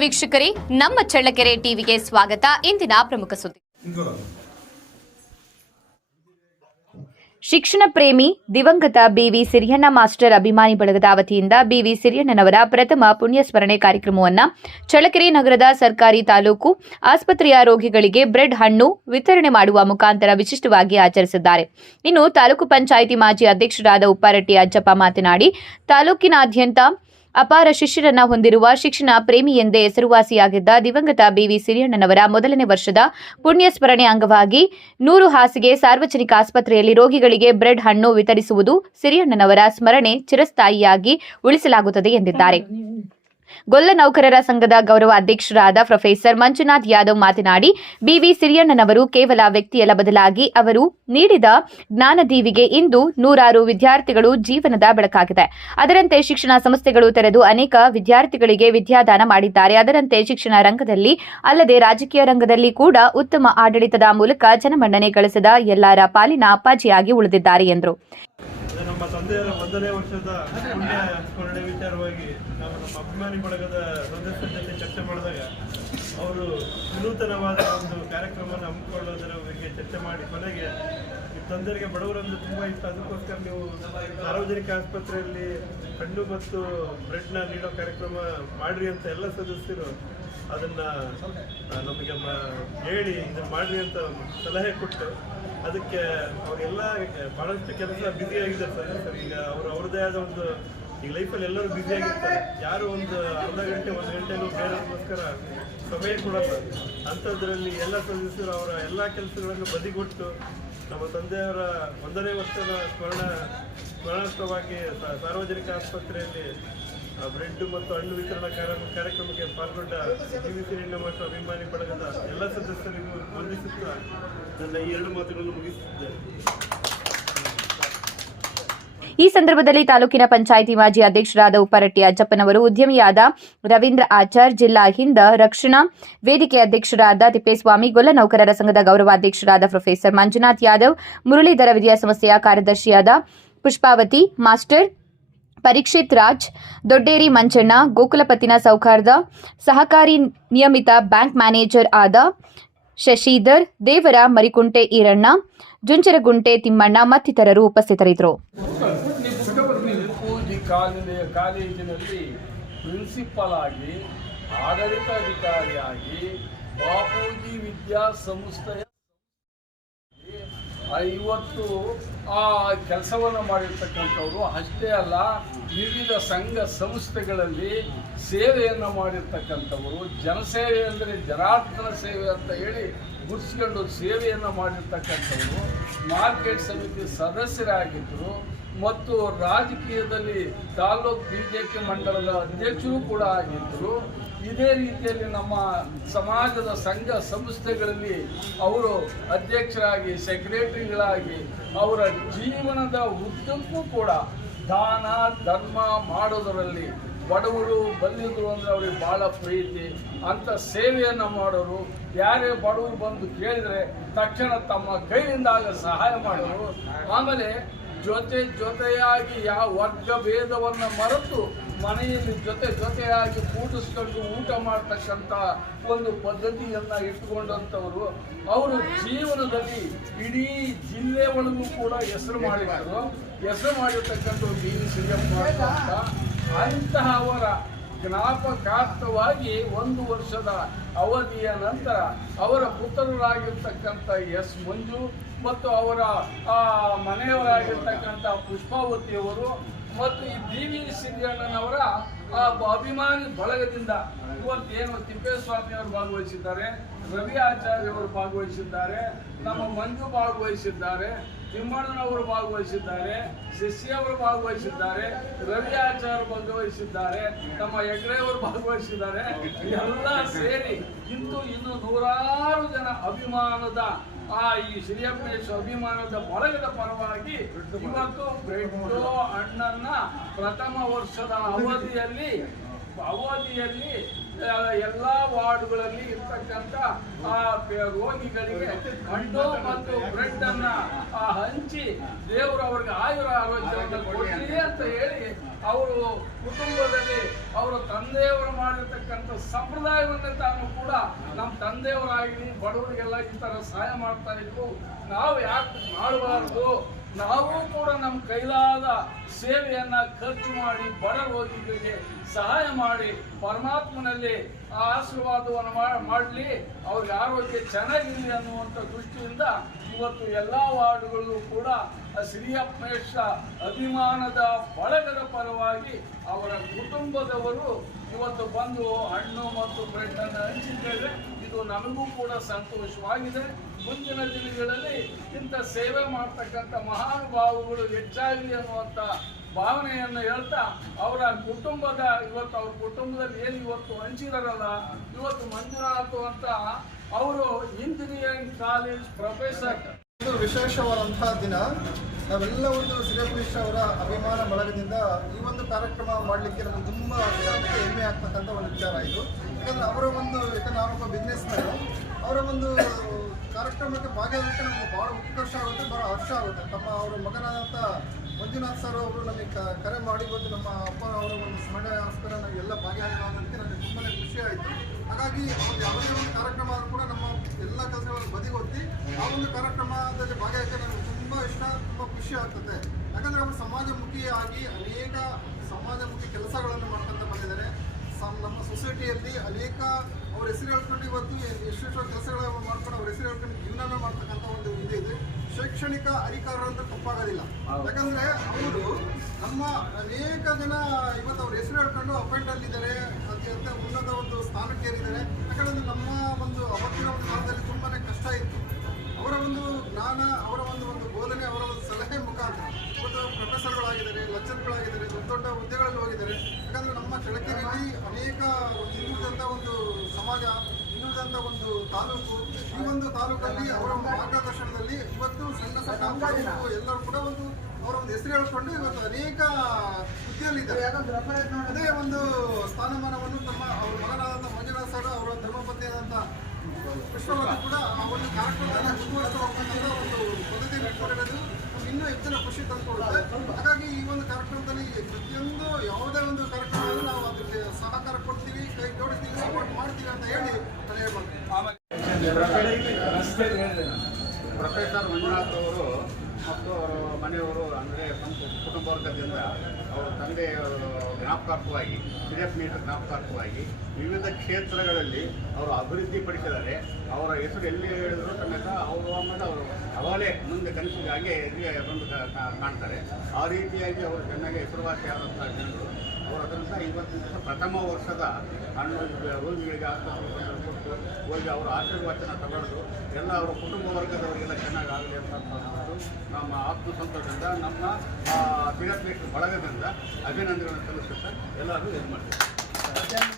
ವೀಕ್ಷಕರೇ, ನಮ್ಮ ಚಳ್ಳಕೆರೆ ಟಿವಿಗೆ ಸ್ವಾಗತ. ಇಂದಿನ ಪ್ರಮುಖ ಸುದ್ದಿ. ಶಿಕ್ಷಣ ಪ್ರೇಮಿ ದಿವಂಗತ ಬಿವಿ ಸಿರಿಯಣ್ಣ ಮಾಸ್ಟರ್ ಅಭಿಮಾನಿ ಬಳಗದ ವತಿಯಿಂದ ಬಿವಿ ಸಿರಿಯಣ್ಣನವರ ಪ್ರಥಮ ಪುಣ್ಯಸ್ಮರಣೆ ಕಾರ್ಯಕ್ರಮವನ್ನು ಚಳ್ಳಕೆರೆ ನಗರದ ಸರ್ಕಾರಿ ತಾಲೂಕು ಆಸ್ಪತ್ರೆಯ ರೋಗಿಗಳಿಗೆ ಬ್ರೆಡ್ ಹಣ್ಣು ವಿತರಣೆ ಮಾಡುವ ಮುಖಾಂತರ ವಿಶಿಷ್ಟವಾಗಿ ಆಚರಿಸಿದ್ದಾರೆ. ಇನ್ನು ತಾಲೂಕು ಪಂಚಾಯಿತಿ ಮಾಜಿ ಅಧ್ಯಕ್ಷರಾದ ಉಪ್ಪಾರಟ್ಟಿ ಅಜ್ಜಪ್ಪ ಮಾತನಾಡಿ, ತಾಲೂಕಿನಾದ್ಯಂತ ಅಪಾರ ಶಿಷ್ಯರನ್ನ ಹೊಂದಿರುವ ಶಿಕ್ಷಣ ಪ್ರೇಮಿ ಎಂದೇ ಹೆಸರುವಾಸಿಯಾಗಿದ್ದ ದಿವಂಗತ ಬಿವಿ ಸಿರಿಯಣ್ಣನವರ ಮೊದಲನೇ ವರ್ಷದ ಪುಣ್ಯಸ್ಮರಣೆ ಅಂಗವಾಗಿ 100 ಹಾಸಿಗೆ ಸಾರ್ವಜನಿಕ ಆಸ್ಪತ್ರೆಯಲ್ಲಿ ರೋಗಿಗಳಿಗೆ ಬ್ರೆಡ್ ಹಣ್ಣು ವಿತರಿಸುವುದು ಸಿರಿಯಣ್ಣನವರ ಸ್ಮರಣೆ ಚಿರಸ್ಥಾಯಿಯಾಗಿ ಉಳಿಸಲಾಗುತ್ತದೆ ಎಂದಿದ್ದಾರೆ. ಗೊಲ್ಲ ನೌಕರರ ಸಂಘದ ಗೌರವ ಅಧ್ಯಕ್ಷರಾದ ಪ್ರೊಫೆಸರ್ ಮಂಜುನಾಥ್ ಯಾದವ್ ಮಾತನಾಡಿ, ಬಿವಿ ಸಿರಿಯಣ್ಣನವರು ಕೇವಲ ವ್ಯಕ್ತಿಯಲ್ಲ, ಬದಲಾಗಿ ಅವರು ನೀಡಿದ ಜ್ಞಾನದೀವಿಗೆ ಇಂದು ನೂರಾರು ವಿದ್ಯಾರ್ಥಿಗಳು ಜೀವನದ ಬೆಳಕಾಗಿದೆ. ಅದರಂತೆ ಶಿಕ್ಷಣ ಸಂಸ್ಥೆಗಳು ತೆರೆದು ಅನೇಕ ವಿದ್ಯಾರ್ಥಿಗಳಿಗೆ ವಿದ್ಯಾದಾನ ಮಾಡಿದ್ದಾರೆ. ಅದರಂತೆ ಶಿಕ್ಷಣ ರಂಗದಲ್ಲಿ ಅಲ್ಲದೆ ರಾಜಕೀಯ ರಂಗದಲ್ಲಿ ಕೂಡ ಉತ್ತಮ ಆಡಳಿತದ ಮೂಲಕ ಜನಮನ್ನಣೆ ಗಳಿಸಿದ ಎಲ್ಲರ ಪಾಲಿನ ಅಪ್ಪಾಜಿಯಾಗಿ ಉಳಿದಿದ್ದಾರೆ ಎಂದರು. ನಮ್ಮ ತಂದೆಯರ ಮೊದಲನೇ ವರ್ಷದ ಪುಣ್ಯ ಸ್ಮರಣೆ ವಿಚಾರವಾಗಿ ನಾವು ನಮ್ಮ ಅಭಿಮಾನಿ ಬಳಗದ ಸದಸ್ಯರ ಜೊತೆ ಚರ್ಚೆ ಮಾಡಿದಾಗ ಅವರು ವಿನೂತನವಾದ ಒಂದು ಕಾರ್ಯಕ್ರಮವನ್ನು ಹಮ್ಮಿಕೊಳ್ಳೋದರ ಬಗ್ಗೆ ಚರ್ಚೆ ಮಾಡಿ ಕೊನೆಗೆ ನಿಮ್ಮ ತಂದೆಯರಿಗೆ ಬಡವರಂದು ತುಂಬ ಇಷ್ಟ, ಅದಕ್ಕೋಸ್ಕರ ನೀವು ಸಾರ್ವಜನಿಕ ಆಸ್ಪತ್ರೆಯಲ್ಲಿ ಹಣ್ಣು ಮತ್ತು ಬ್ರೆಡ್ನ ನೀಡೋ ಕಾರ್ಯಕ್ರಮ ಮಾಡ್ರಿ ಅಂತ ಎಲ್ಲ ಸದಸ್ಯರು ಅದನ್ನು ನಮಗೆ ಹೇಳಿ ಇದನ್ನು ಮಾಡ್ರಿ ಅಂತ ಸಲಹೆ ಕೊಟ್ಟು ಅದಕ್ಕೆ ಅವರೆಲ್ಲ ಭಾಳಷ್ಟು ಕೆಲಸ ಬ್ಯುಸಿಯಾಗಿದ್ದಾರೆ ಸರ್. ಈಗ ಅವ್ರದ್ದೇ ಆದ ಒಂದು ಈಗ ಲೈಫಲ್ಲಿ ಎಲ್ಲರೂ ಬ್ಯುಸಿಯಾಗಿರ್ತಾರೆ. ಯಾರು ಒಂದು ಅರ್ಧ ಗಂಟೆ 1 ಗಂಟೆನೂ ಬೇರೆಗೋಸ್ಕರ ಸಮಯ ಕೊಡಲ್ಲ. ಅಂಥದ್ರಲ್ಲಿ ಎಲ್ಲ ಸದಸ್ಯರು ಅವರ ಎಲ್ಲ ಕೆಲಸಗಳನ್ನು ಬದಿಗೊಟ್ಟು ನಮ್ಮ ತಂದೆಯವರ 1ನೇ ವರ್ಷದ ಸ್ಮರಣಾರ್ಥವಾಗಿ ಸಾರ್ವಜನಿಕ ಆಸ್ಪತ್ರೆಯಲ್ಲಿ ಬ್ರೆಡ್ ಮತ್ತು ಹಣ್ಣು ವಿತರಣಾ ಕಾರ್ಯಕ್ರಮಕ್ಕೆ ಪಾಲ್ಗೊಂಡ ಬಿವಿ ಸಿರಿಯಣ್ಣ ಮಾಸ್ಟರ್ ಅಭಿಮಾನಿ ಬಳಗದ ಎಲ್ಲ ಸದಸ್ಯರಿಗೂ ವಂದಿಸುತ್ತಾ ನನ್ನ ಈ 2 ಮಾತುಗಳನ್ನು ಮುಗಿಸುತ್ತಿದ್ದೇನೆ. ಈ ಸಂದರ್ಭದಲ್ಲಿ ತಾಲೂಕಿನ ಪಂಚಾಯಿತಿ ಮಾಜಿ ಅಧ್ಯಕ್ಷರಾದ ಉಪ್ಪಾರಟ್ಟಿ ಅಜ್ಜಪ್ಪನವರು, ಉದ್ಯಮಿಯಾದ ರವೀಂದ್ರ ಆಚಾರ್, ಜಿಲ್ಲಾ ಹಿಂದ ರಕ್ಷಣಾ ವೇದಿಕೆ ಅಧ್ಯಕ್ಷರಾದ ತಿಪ್ಪೇಸ್ವಾಮಿ, ಗೊಲ್ಲ ನೌಕರರ ಸಂಘದ ಗೌರವಾಧ್ಯಕ್ಷರಾದ ಪ್ರೊಫೆಸರ್ ಮಂಜುನಾಥ್ ಯಾದವ್, ಮುರಳೀಧರ ವಿದ್ಯಾಸಂಸ್ಥೆಯ ಕಾರ್ಯದರ್ಶಿಯಾದ ಪುಷ್ಪಾವತಿ ಮಾಸ್ಟರ್, ಪರೀಕ್ಷಿತ್ ರಾಜ್, ದೊಡ್ಡೇರಿ ಮಂಚಣ್ಣ, ಗೋಕುಲಪತಿನ ಸೌಹಾರ್ದ ಸಹಕಾರಿ ನಿಯಮಿತ ಬ್ಯಾಂಕ್ ಮ್ಯಾನೇಜರ್ ಆದ ಶಶಿಧರ್, ದೇವರ ಮರಿಕುಂಟೆ ಈರಣ್ಣ, ಜುಂಚರಗುಂಟೆ ತಿಮ್ಮಣ್ಣ ಮತ್ತಿತರರು ಉಪಸ್ಥಿತರಿದ್ದರು. ಕಾಲೇಜಿನಲ್ಲಿ ಪ್ರಿನ್ಸಿಪಲ್ ಆಗಿ, ಆಡಳಿತಾಧಿಕಾರಿಯಾಗಿ, ಬಾಪೂಜಿ ವಿದ್ಯಾಸಂಸ್ಥೆಯ ಇವತ್ತು ಆ ಕೆಲಸವನ್ನು ಮಾಡಿರ್ತಕ್ಕಂಥವ್ರು ಅಷ್ಟೇ ಅಲ್ಲ, ವಿವಿಧ ಸಂಘ ಸಂಸ್ಥೆಗಳಲ್ಲಿ ಸೇವೆಯನ್ನು ಮಾಡಿರ್ತಕ್ಕಂಥವರು, ಜನಸೇವೆ ಅಂದರೆ ಜನಾರ್ದನ ಸೇವೆ ಅಂತ ಹೇಳಿ ಗುರ್ಸ್ಕೊಂಡು ಸೇವೆಯನ್ನು ಮಾಡಿರ್ತಕ್ಕಂಥವರು, ಮಾರ್ಕೆಟ್ ಸಮಿತಿ ಸದಸ್ಯರಾಗಿದ್ದರು ಮತ್ತು ರಾಜಕೀಯದಲ್ಲಿ ತಾಲೂಕು ಬಿಜೆಪಿ ಮಂಡಲದ ಅಧ್ಯಕ್ಷರು ಕೂಡ ಆಗಿದ್ದರು. ಇದೇ ರೀತಿಯಲ್ಲಿ ನಮ್ಮ ಸಮಾಜದ ಸಂಘ ಸಂಸ್ಥೆಗಳಲ್ಲಿ ಅವರು ಅಧ್ಯಕ್ಷರಾಗಿ, ಸೆಕ್ರೆಟರಿಗಳಾಗಿ ಅವರ ಜೀವನದ ಉದ್ದಕ್ಕೂ ಕೂಡ ದಾನ ಧರ್ಮ ಮಾಡೋದರಲ್ಲಿ ಬಡವರು ಬಲ್ಲಿದ್ರು ಅಂದರೆ ಅವ್ರಿಗೆ ಭಾಳ ಪ್ರೀತಿ, ಅಂಥ ಸೇವೆಯನ್ನು ಮಾಡೋರು. ಯಾರೇ ಬಡವರು ಬಂದು ಕೇಳಿದರೆ ತಕ್ಷಣ ತಮ್ಮ ಕೈಯಿಂದ ಸಹಾಯ ಮಾಡೋರು. ಆಮೇಲೆ ಜೊತೆಯಾಗಿ ಯಾವ ವರ್ಗ ಭೇದವನ್ನು ಮರೆತು ಮನೆಯಲ್ಲಿ ಜೊತೆಯಾಗಿ ಕೂಡಿಸ್ಕೊಂಡು ಊಟ ಮಾಡ್ತಕ್ಕಂಥ ಒಂದು ಪದ್ಧತಿಯನ್ನು ಇಟ್ಟುಕೊಂಡಂಥವರು. ಅವರು ಜೀವನದಲ್ಲಿ ಇಡೀ ಜಿಲ್ಲೆ ಒಳಗೂ ಕೂಡ ಹೆಸರು ಮಾಡಿರ್ತಕ್ಕಂಥ ಬಿವಿ ಸಿರಿಯಣ್ಣ ಅಂತ. ಅಂತಹ ಅವರ ಜ್ಞಾಪಕಾರ್ಥವಾಗಿ 1 ವರ್ಷದ ಅವಧಿಯ ನಂತರ ಅವರ ಪುತ್ರರಾಗಿರ್ತಕ್ಕಂಥ ಎಸ್ ಮಂಜು ಮತ್ತು ಅವರ ಮನೆಯವರಾಗಿರ್ತಕ್ಕಂಥ ಪುಷ್ಪಾವತಿಯವರು ಮತ್ತು ಈ ಬಿವಿ ಸಿರಿಯಣ್ಣನವರ ಅಭಿಮಾನಿ ಬಳಗದಿಂದ ಇವತ್ತೇನು ತಿಪ್ಪೇಸ್ವಾಮಿಯವರು ಭಾಗವಹಿಸಿದ್ದಾರೆ, ರವಿ ಆಚಾರ್ಯವರು ಭಾಗವಹಿಸಿದ್ದಾರೆ, ನಮ್ಮ ಮಂಜು ಭಾಗವಹಿಸಿದ್ದಾರೆ, ತಿಮ್ಮಣ್ಣನವರು ಭಾಗವಹಿಸಿದ್ದಾರೆ, ಶಶಿಯವರು ಭಾಗವಹಿಸಿದ್ದಾರೆ, ರವಿ ಆಚಾರ್ಯ ಭಾಗವಹಿಸಿದ್ದಾರೆ, ನಮ್ಮ ಹೆಗ್ಡೆಯವರು ಭಾಗವಹಿಸಿದ್ದಾರೆ. ಎಲ್ಲ ಸೇರಿ ಇನ್ನು ನೂರಾರು ಜನ ಅಭಿಮಾನದ ಈ ಶ್ರೀಯಪ್ಪೇಶ್ವರ ಅಭಿಮಾನದ ಬಳಗದ ಪರವಾಗಿ ಇವತ್ತು ಬ್ರೆಡ್ ಹಣ್ಣನ್ನ ಪ್ರಥಮ ವರ್ಷದ ಅವಧಿಯಲ್ಲಿ ಎಲ್ಲ ವಾರ್ಡ್ಗಳಲ್ಲಿ ಇರ್ತಕ್ಕಂಥ ಆ ರೋಗಿಗಳಿಗೆ ಹಣ್ಣು ಮತ್ತು ಬ್ರೆಡ್ ಅನ್ನ ಹಂಚಿ ದೇವರು ಅವ್ರಿಗೆ ಆಯುರ ಆರೋಗ್ಯವನ್ನು ಕೊಡಲಿ ಅಂತ ಹೇಳಿ ಅವರು ಕುಟುಂಬದಲ್ಲಿ ಅವರ ತಂದೆಯವರು ಮಾಡಿರ್ತಕ್ಕಂಥ ಸಂಪ್ರದಾಯವನ್ನೇ ತಾನು ಕೂಡ ನಮ್ಮ ತಂದೆಯವರಾಗಿ ಬಡವರಿಗೆಲ್ಲ ಈ ತರ ಸಹಾಯ ಮಾಡ್ತಾ ಇದ್ರು. ನಾವು ಯಾಕೆ ಮಾಡಬಾರ್ದು? ನಾವು ಕೂಡ ನಮ್ಮ ಕೈಲಾದ ಸೇವೆಯನ್ನ ಖರ್ಚು ಮಾಡಿ ಬಡ ರೋಗಿಗಳಿಗೆ ಸಹಾಯ ಮಾಡಿ ಪರಮಾತ್ಮನಲ್ಲಿ ಆ ಆಶೀರ್ವಾದವನ್ನು ಮಾಡಲಿ, ಅವ್ರಿಗೆ ಆರೋಗ್ಯ ಚೆನ್ನಾಗಿರಲಿ ಅನ್ನುವಂಥ ದೃಷ್ಟಿಯಿಂದ ಇವತ್ತು ಎಲ್ಲ ವಾರ್ಡ್ಗಳು ಕೂಡ ಶ್ರೀಯಪ್ಪೇಶ ಅಭಿಮಾನದ ಬಳಗದ ಪರವಾಗಿ ಅವರ ಕುಟುಂಬದವರು ಇವತ್ತು ಬಂದು ಹಣ್ಣು ಮತ್ತು ಬ್ರೆಡ್ ಅನ್ನು ಹಂಚಿದ್ದೇವೆ. ಇದು ನಮಗೂ ಕೂಡ ಸಂತೋಷವಾಗಿದೆ. ಮುಂದಿನ ದಿನಗಳಲ್ಲಿ ಇಂಥ ಸೇವೆ ಮಾಡ್ತಕ್ಕಂಥ ಮಹಾನುಭಾವಗಳು ಹೆಚ್ಚಾಗಲಿ ಅನ್ನುವಂಥ ಭಾವನೆಯನ್ನು ಹೇಳ್ತಾ ಅವರ ಕುಟುಂಬದ ಇವತ್ತು ಅವ್ರ ಕುಟುಂಬದಲ್ಲಿ ಏನು ಇವತ್ತು ಹಂಚಿದಾರಲ್ಲ, ಇವತ್ತು ಮಂಜುನಾಥ್ ಅಂತ ಅವರು ಇಂಜಿನಿಯರಿಂಗ್ ಕಾಲೇಜ್ ಪ್ರೊಫೆಸರ್. ಇದು ವಿಶೇಷವಾದಂತಹ ದಿನ. ನಾವೆಲ್ಲ ಒಂದು ಶ್ರೀಯಪ್ಪೇಶ ಅವರ ಅಭಿಮಾನ ಬಳಗದಿಂದ ಈ ಒಂದು ಕಾರ್ಯಕ್ರಮ ಮಾಡಲಿಕ್ಕೆ ನಮಗೆ ತುಂಬ ಹೆಮ್ಮೆ ಆಗ್ತಕ್ಕಂಥ ಒಂದು ವಿಚಾರ ಇದು. ಯಾಕಂದರೆ ನಾನೊಬ್ಬ ಬಿಸ್ನೆಸ್ ಮ್ಯಾನು, ಅವರ ಒಂದು ಕಾರ್ಯಕ್ರಮಕ್ಕೆ ಭಾಗಿಯಾಗಲಿಕ್ಕೆ ನಮಗೆ ಭಾಳ ಉತ್ಕರ್ಷ ಆಗುತ್ತೆ, ಭಾಳ ಹರ್ಷ ಆಗುತ್ತೆ. ಅವರ ಮಗನಾದಂಥ ಮಂಜುನಾಥ್ ಸರ್ ಅವರು ನಮಗೆ ಕರೆ ಮಾಡಿ ಇವತ್ತು ನಮ್ಮ ಅಪ್ಪ ಅವರ ಒಂದು ಸ್ಮರಣೆಗೋಸ್ಕರ ನಾವೆಲ್ಲ ಭಾಗಿಯಾಗೋದಕ್ಕೆ ನನಗೆ ತುಂಬಾ ಖುಷಿ ಆಯಿತು. ಹಾಗಾಗಿ ಯಾವುದೇ ಒಂದು ಕಾರ್ಯಕ್ರಮ ಆದರೂ ಕೂಡ ನಮ್ಮ ಎಲ್ಲ ಕೆಲಸಗಳನ್ನು ಬದಿಗೊತ್ತಿ ಆ ಒಂದು ಕಾರ್ಯಕ್ರಮದಲ್ಲಿ ಭಾಗಿಯಾಗಕ್ಕೆ ನನಗೆ ತುಂಬ ಇಷ್ಟ, ತುಂಬ ಖುಷಿ ಆಗ್ತದೆ. ಯಾಕಂದರೆ ಅವರು ಸಮಾಜಮುಖಿಯಾಗಿ ಅನೇಕ ಸಮಾಜಮುಖಿ ಕೆಲಸಗಳನ್ನು ಮಾಡ್ಕೊಂತ ಬಂದಿದ್ದಾರೆ. ನಮ್ಮ ಸೊಸೈಟಿಯಲ್ಲಿ ಅನೇಕ ಅವ್ರ ಹೆಸರು ಹೇಳ್ಕೊಂಡು ಇವತ್ತು ಎಷ್ಟೆಷ್ಟೋ ಕೆಲಸಗಳನ್ನು ಮಾಡ್ಕೊಂಡು ಅವ್ರ ಹೆಸರು ಹೇಳ್ಕೊಂಡು ಜೀವನ ಮಾಡ್ತಕ್ಕಂಥ ಒಂದು ಇದೆ. ಶೈಕ್ಷಣಿಕ ಅಧಿಕಾರರು ಅಂತ ತಪ್ಪಾಗೋದಿಲ್ಲ. ಯಾಕಂದರೆ ಅವರು ನಮ್ಮ ಅನೇಕ ಜನ ಇವತ್ತು ಅವ್ರ ಹೆಸರು ಹೇಳ್ಕೊಂಡು ಅಪಾಯಿಂಟಲ್ಲಿದ್ದಾರೆ, ಅತ್ಯಂತ ಉನ್ನತ ಒಂದು ಸ್ಥಾನಕ್ಕೆ ಏರಿದ್ದಾರೆ. ಯಾಕಂದರೆ ನಮ್ಮ ಒಂದು ಅವತ್ತಿನ ಒಂದು ಕಾಲದಲ್ಲಿ ತುಂಬಾ ಕಷ್ಟ ಇತ್ತು. ಅವರ ಒಂದು ಜ್ಞಾನ, ಅವರ ಒಂದು ಬೋಧನೆ, ಅವರ ಒಂದು ಸಲಹೆ ಮುಖಾಂತರ ಇವತ್ತು ಪ್ರೊಫೆಸರ್ಗಳಾಗಿದ್ದಾರೆ, ಲೆಕ್ಚರ್ಗಳಾಗಿದ್ದಾರೆ, ದೊಡ್ಡ ದೊಡ್ಡ ಹುದ್ದೆಗಳಲ್ಲಿ ಹೋಗಿದ್ದಾರೆ. ಯಾಕಂದರೆ ನಮ್ಮ ಚಳ್ಳಕೆರೆಯಲ್ಲಿ ಅನೇಕ ಇನ್ನುಳಿದಂಥ ಒಂದು ಸಮಾಜ, ಇನ್ನುಳಿದಂಥ ಒಂದು ತಾಲೂಕು, ಈ ಒಂದು ತಾಲೂಕಲ್ಲಿ ಅವರ ಮಾರ್ಗದರ್ಶನದಲ್ಲಿ ಇವತ್ತು ಸಣ್ಣ ಎಲ್ಲರೂ ಕೂಡ ಒಂದು ಅವರ ಒಂದು ಹೆಸರು ಹೇಳ್ಕೊಂಡು ಇವತ್ತು ಅನೇಕ ಹುದ್ದೆಯಲ್ಲಿದ್ದಾರೆ. ಅದೇ ಒಂದು ಸ್ಥಾನಮಾನವನ್ನು ತಮ್ಮ ಅವ್ರ ಮಗನಾದಂಥ ಮಂಜುನಾಥ್ ಸರ್, ಅವರ ಧರ್ಮಪತ್ನಿಯಾದಂಥ ಪುಷ್ಪವತಿ ಕೂಡ ಆ ಒಂದು ಕಾರ್ಯಕ್ರಮವನ್ನು ಮುಂದುವರಿಸ್ತಾ ಹೋಗ್ತಕ್ಕಂಥ ಒಂದು ಪದ್ಧತಿ ಇಟ್ಕೊಂಡಿರೋದು ಇನ್ನೂ ಹೆಚ್ಚಿನ ಖುಷಿ ತಂದುಕೊಡುತ್ತೆ. ಹಾಗಾಗಿ ಈ ಒಂದು ಕಾರ್ಯಕ್ರಮದಲ್ಲಿ ಪ್ರತಿಯೊಂದು ಯಾವುದೇ ಒಂದು ಕಾರ್ಯಕ್ರಮದಲ್ಲಿ ನಾವು ಅದಕ್ಕೆ ಸಹಕಾರ ಕೊಡ್ತೀವಿ, ಕೈ ಜೋಡಿಸ್ತೀವಿ, ಸಪೋರ್ಟ್ ಮಾಡ್ತೀವಿ ಅಂತ ಹೇಳಿ ನಾನು ಹೇಳ್ಬೋದು. ಪ್ರೊಫೆಸರ್ ಮಂಜುನಾಥ್ ಅವರು ಮತ್ತು ಅವರ ಮನೆಯವರು ಅಂದರೆ ಕುಟುಂಬ ವರ್ಗದಿಂದ ಅವರ ತಂದೆಯ ಜ್ಞಾಪಕಾರ್ಥವಾಗಿ ಶ್ರೀಯಪ್ಪೇಶ ಜ್ಞಾಪಕಾರ್ಥವಾಗಿ ವಿವಿಧ ಕ್ಷೇತ್ರಗಳಲ್ಲಿ ಅವರು ಅಭಿವೃದ್ಧಿಪಡಿಸಿದ್ದಾರೆ. ಅವರ ಹೆಸರು ಎಲ್ಲಿ ಹೇಳಿದ್ರು ಸಮೇತ ಅವರು ಆಮೇಲೆ ಅವರು ಅವಲೇ ಮುಂದೆ ಕನಸಿಗೆ ಹಾಗೆ ಎದುರಿಗೆ ಬಂದು ಕಾಣ್ತಾರೆ. ಆ ರೀತಿಯಾಗಿ ಅವರು ಚೆನ್ನಾಗಿ ಹೆಸರುವಾಸಿಯಾದಂಥ ಜನರು. ಅವರು ಅದರಿಂದ ಇವತ್ತಿನ ದಿವಸ ಪ್ರಥಮ ವರ್ಷದ ಹಣ್ಣು ರೋಗಿಗಳಿಗೆ ಆಸ್ಪತ್ರೆ ಕೊಟ್ಟು ಹೋಗಿ ಅವರ ಆಶೀರ್ವಾಚನ ತಗೊಳ್ಳೋದು ಎಲ್ಲ ಅವರ ಕುಟುಂಬ ವರ್ಗದವರಿಗೆಲ್ಲ ಚೆನ್ನಾಗಿ ಆಗಲಿ ಅಂತ ನಮ್ಮ ಆತ್ಮಸಂತೋಷದಿಂದ ನಮ್ಮ ಶ್ರೀಯಪ್ಪೇಶ ಬಳಗದಿಂದ ಅಭಿನಂದನೆಗಳನ್ನು ಸಲ್ಲಿಸುತ್ತಾ ಎಲ್ಲರೂ ಇದು ಮಾಡ್ತೀವಿ.